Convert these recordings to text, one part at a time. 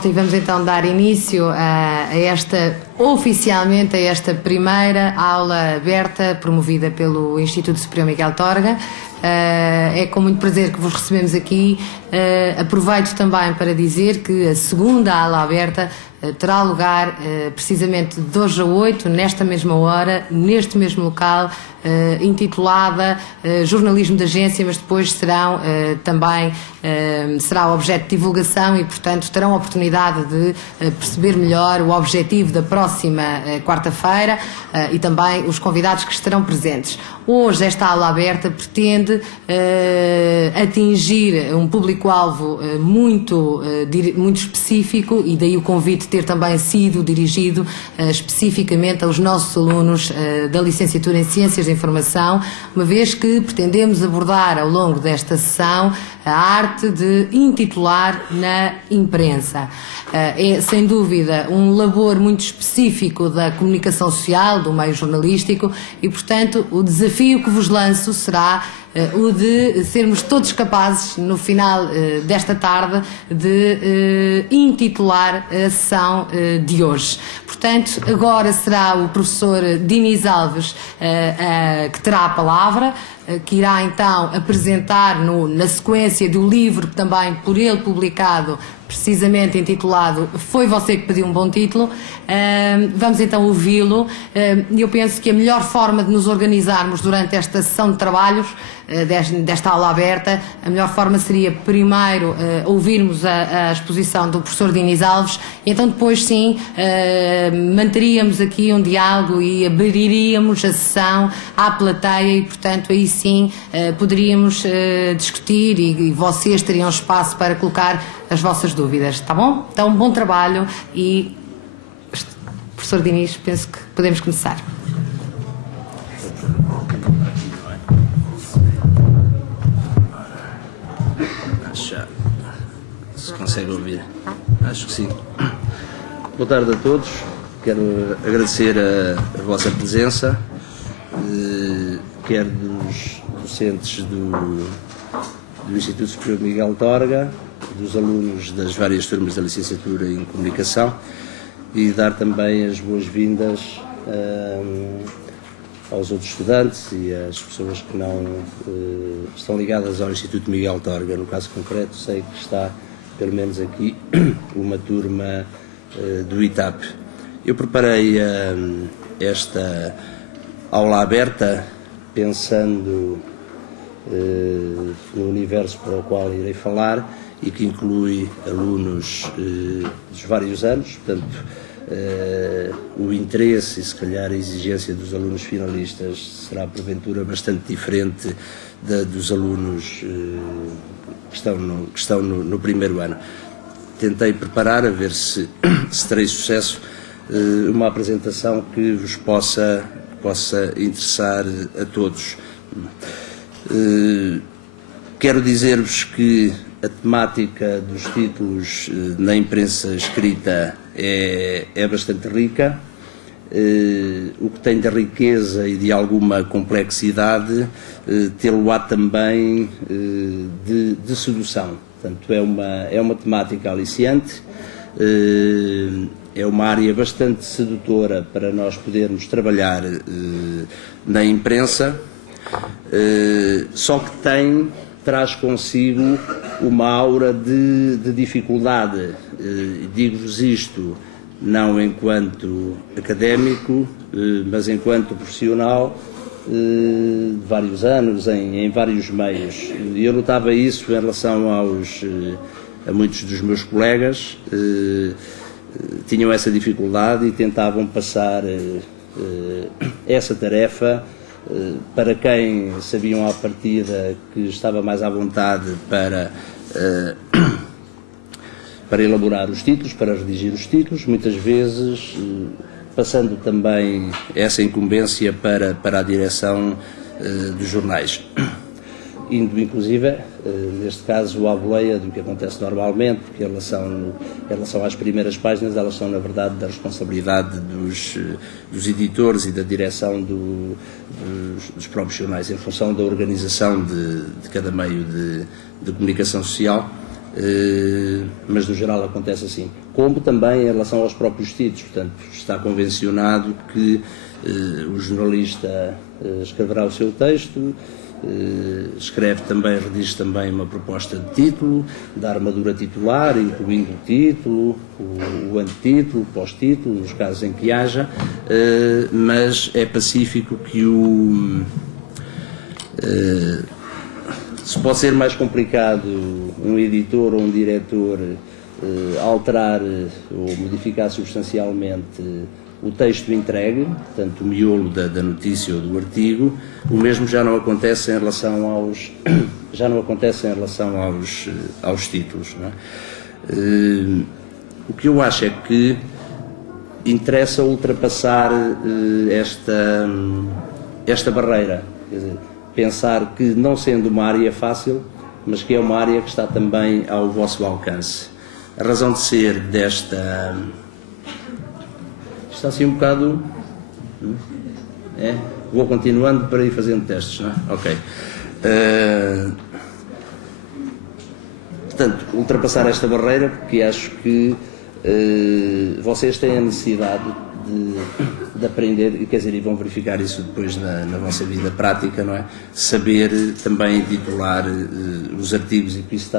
disposta e vamos então dar início oficialmente a esta primeira aula aberta promovida pelo Instituto Superior Miguel Torga. É com muito prazer que vos recebemos aqui. Aproveito também para dizer que a segunda aula aberta terá lugar precisamente de hoje a 8, nesta mesma hora, neste mesmo local, intitulada Jornalismo de Agência, mas depois será objeto de divulgação e, portanto, terão a oportunidade de perceber melhor o objetivo da próxima quarta-feira e também os convidados que estarão presentes. Hoje esta aula aberta pretende atingir um público-alvo muito específico, e daí o convite ter também sido dirigido especificamente aos nossos alunos da licenciatura em Ciências da Informação, uma vez que pretendemos abordar ao longo desta sessão a arte de intitular na imprensa. É sem dúvida um labor muito específico da comunicação social, do meio jornalístico, e portanto o desafio que vos lanço será o de sermos todos capazes, no final desta tarde, de intitular a sessão de hoje. Portanto, agora será o professor Diniz Alves que terá a palavra, que irá então apresentar na sequência do livro também por ele publicado, precisamente intitulado Foi Você que Pediu um Bom Título. Vamos então ouvi-lo. Eu penso que a melhor forma de nos organizarmos durante esta sessão de trabalhos, desta aula aberta, a melhor forma seria primeiro ouvirmos a exposição do professor Diniz Alves, e então depois sim manteríamos aqui um diálogo e abriríamos a sessão à plateia e, portanto, aí sim poderíamos discutir e vocês teriam espaço para colocar as vossas dúvidas, está bom? Então, bom trabalho e, professor Diniz, penso que podemos começar. Se consegue ouvir. Acho que sim. Boa tarde a todos. Quero agradecer a vossa presença, quer dos docentes do Instituto Superior Miguel Torga, dos alunos das várias turmas da licenciatura em Comunicação, e dar também as boas-vindas aos outros estudantes e às pessoas que não estão ligadas ao Instituto Miguel Torga. No caso concreto, sei que está, pelo menos aqui, uma turma do ITAP. Eu preparei esta aula aberta pensando no universo para o qual irei falar, e que inclui alunos dos vários anos, portanto, o interesse e, se calhar, a exigência dos alunos finalistas será, porventura, bastante diferente dos alunos que estão no primeiro ano. Tentei preparar, a ver se terei sucesso, uma apresentação que vos possa interessar a todos. Quero dizer-vos que a temática dos títulos na imprensa escrita é bastante rica. O que tem de riqueza e de alguma complexidade, tê-lo-á também de sedução. Portanto, é uma temática aliciante, é uma área bastante sedutora para nós podermos trabalhar na imprensa, só que traz consigo uma aura de dificuldade. Digo-vos isto não enquanto académico, mas enquanto profissional de vários anos, em vários meios. Eu notava isso em relação a muitos dos meus colegas, tinham essa dificuldade e tentavam passar essa tarefa para quem sabiam à partida que estava mais à vontade para elaborar os títulos, para redigir os títulos, muitas vezes passando também essa incumbência para a direção dos jornais. Indo, inclusive, neste caso, à boleia do que acontece normalmente, porque em relação às primeiras páginas, elas são, na verdade, da responsabilidade dos editores e da direção dos próprios jornais, em função da organização de cada meio de comunicação social. mas no geral acontece assim. Como também em relação aos próprios títulos, portanto, está convencionado que o jornalista escreverá o seu texto, escreve também, redige também uma proposta de título, da armadura titular, incluindo o título, o antetítulo, o pós-título, nos casos em que haja, mas é pacífico que se pode ser mais complicado um editor ou um diretor alterar ou modificar substancialmente o texto entregue, portanto o miolo da notícia ou do artigo, o mesmo já não acontece em relação aos títulos. Não é? O que eu acho é que interessa ultrapassar esta barreira, quer dizer, pensar que não sendo uma área fácil, mas que é uma área que está também ao vosso alcance. A razão de ser desta... Está assim um bocado... Vou continuando para ir fazendo testes, não é? Ok. Portanto, ultrapassar esta barreira, porque acho que vocês têm a necessidade de aprender, e quer dizer, e vão verificar isso depois na vossa vida prática, não é? Saber também titular os artigos, e que isso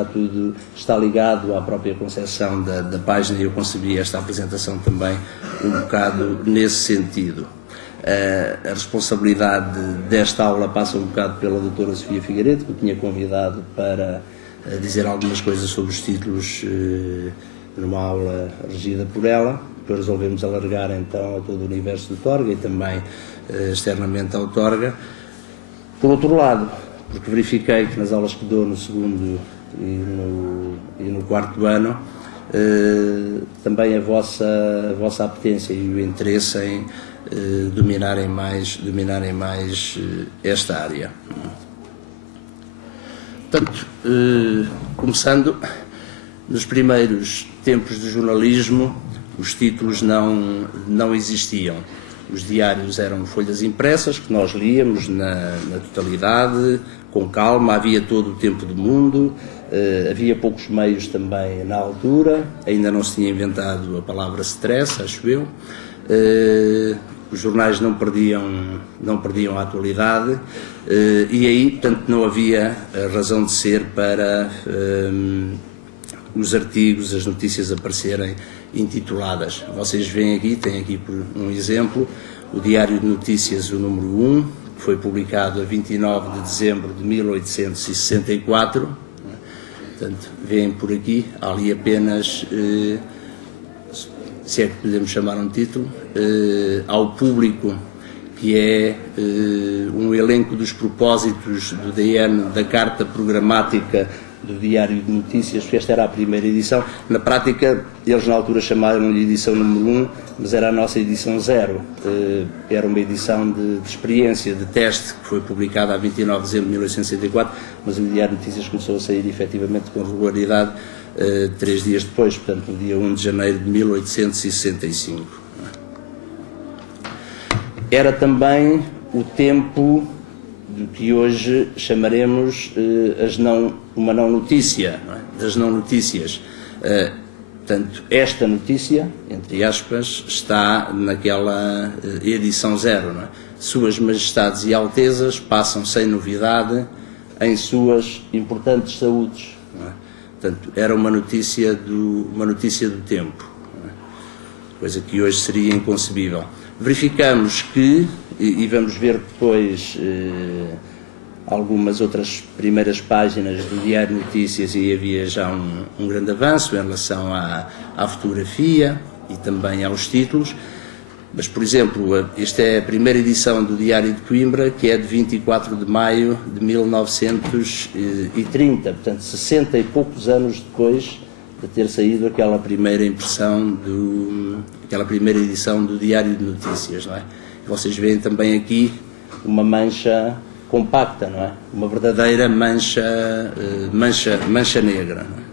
está ligado à própria concepção da página, e eu concebi esta apresentação também um bocado nesse sentido. A responsabilidade desta aula passa um bocado pela doutora Sofia Figueiredo, que eu tinha convidado para dizer algumas coisas sobre os títulos numa aula regida por ela. Depois resolvemos alargar então a todo o universo do Torga e também externamente ao Torga. Por outro lado, porque verifiquei que nas aulas que dou no segundo e no quarto ano, também a vossa apetência e o interesse em dominarem mais esta área. Portanto, começando, nos primeiros tempos do jornalismo, os títulos não existiam. Os diários eram folhas impressas que nós líamos na totalidade, com calma, havia todo o tempo do mundo, havia poucos meios também na altura, ainda não se tinha inventado a palavra stress, acho eu. Os jornais não perdiam a atualidade, e aí, portanto, não havia razão de ser para os artigos, as notícias aparecerem intituladas. Vocês veem aqui, têm aqui por um exemplo, o Diário de Notícias, o número 1, que foi publicado a 29 de dezembro de 1864. Portanto, veem por aqui, há ali apenas, se é que podemos chamar um título, ao público, que é um elenco dos propósitos do DN, da Carta Programática do Diário de Notícias, porque esta era a primeira edição. Na prática, eles na altura chamaram-lhe edição número 1, mas era a nossa edição 0. Era uma edição de experiência, de teste, que foi publicada a 29 de dezembro de 1864, mas o Diário de Notícias começou a sair efetivamente com regularidade 3 dias depois, portanto, no dia 1 de janeiro de 1865. Era também o tempo do que hoje chamaremos uma não notícia, não é? Das não notícias. Portanto, esta notícia, entre aspas, está naquela edição 0. Não é? Suas Majestades e Altezas passam sem novidade em suas importantes saúdes. Não é? Portanto, era uma notícia do tempo, não é? Coisa que hoje seria inconcebível. Verificamos que, e vamos ver depois algumas outras primeiras páginas do Diário de Notícias, e havia já um grande avanço em relação à fotografia e também aos títulos. Mas, por exemplo, esta é a primeira edição do Diário de Coimbra, que é de 24 de maio de 1930, portanto 60 e poucos anos depois de ter saído aquela primeira impressão, aquela primeira edição do Diário de Notícias, não é? Vocês veem também aqui uma mancha compacta, não é? Uma verdadeira mancha negra, não é?